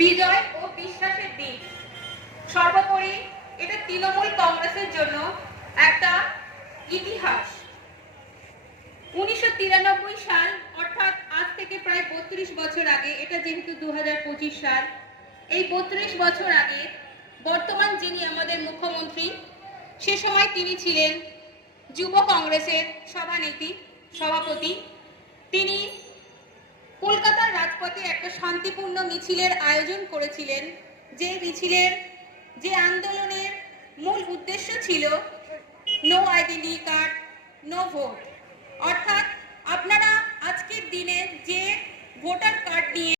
বিজয় ও বিশ্বাসের দিক। সর্বোপরি এটা তৃণমূল কংগ্রেসের জন্য একটা ইতিহাস। 1993 সাল, অর্থাৎ আজ থেকে প্রায় 32 বছর আগে, এটা যেহেতু 2025 সাল, এই 32 বছর আগে বর্তমান যিনি আমাদের মুখ্যমন্ত্রী, সে সময় তিনি ছিলেন যুব কংগ্রেসের সভাপতি। তিনি কলকাতার রাজপথে একটা শান্তিপূর্ণ মিছিলের আয়োজন করেছিলেন, যে আন্দোলনের মূল উদ্দেশ্য ছিল no identity card, no vote. অর্থাৎ আপনারা আজকের দিনে যে ভোটার কার্ড নিয়ে